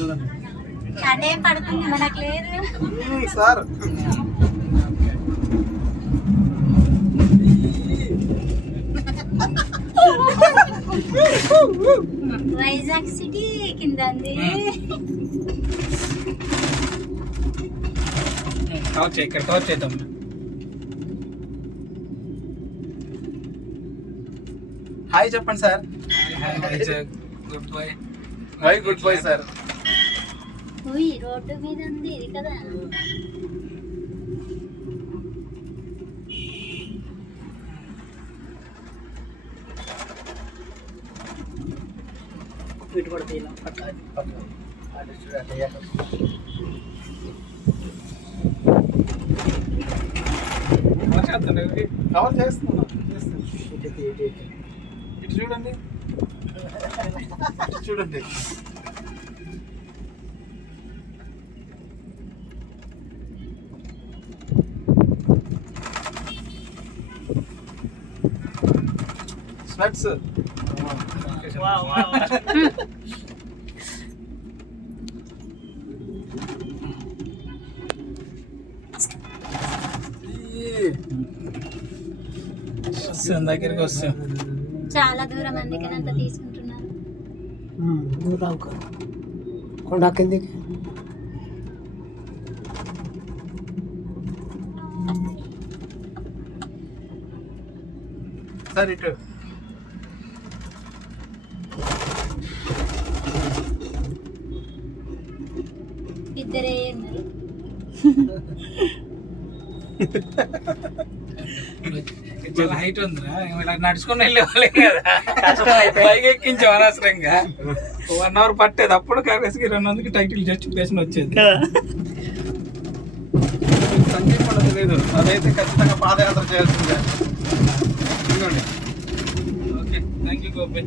చూడండి. అదే పడుతుంది మనకు లేదు. సార్. వైజాగ్ సిటీ కింద ఉంది కవర్ చేయి ఇక్కడ కవర్ చేద్దాం. హాయ్ చెప్పండి sir. Good boy why good boy sir we road మీద ఉంది ఇది కదా? ఇటు కూడా తీయాలి పక్క కవర్ చేస్తున్నా చేస్తున్నా. ఇటు చూడండి. చూడండి. స్వెట్స్ దగ్గరికి వస్తాం. చాలా దూరం అందుకని అంత తీసుకుంటున్నారు. కొండ కిందికి సార్ ఇటు. ఇద్దరే ఉన్నారు చాలా హైట్ ఉందిరా. ఇలా నడుచుకుని వెళ్ళేవాళ్ళే కదా. పైకి ఎక్కించాం అనవసరంగా. వన్ అవర్ పట్టేది. అప్పుడు కాంగ్రెస్కి రెండు వందలకి టైటిల్ జస్టిఫికేషన్ వచ్చేది. సంకీర్ణ తెలియదు అదైతే ఖచ్చితంగా పాదయాత్ర చేయాల్సిందే. Okay thank you Gopi.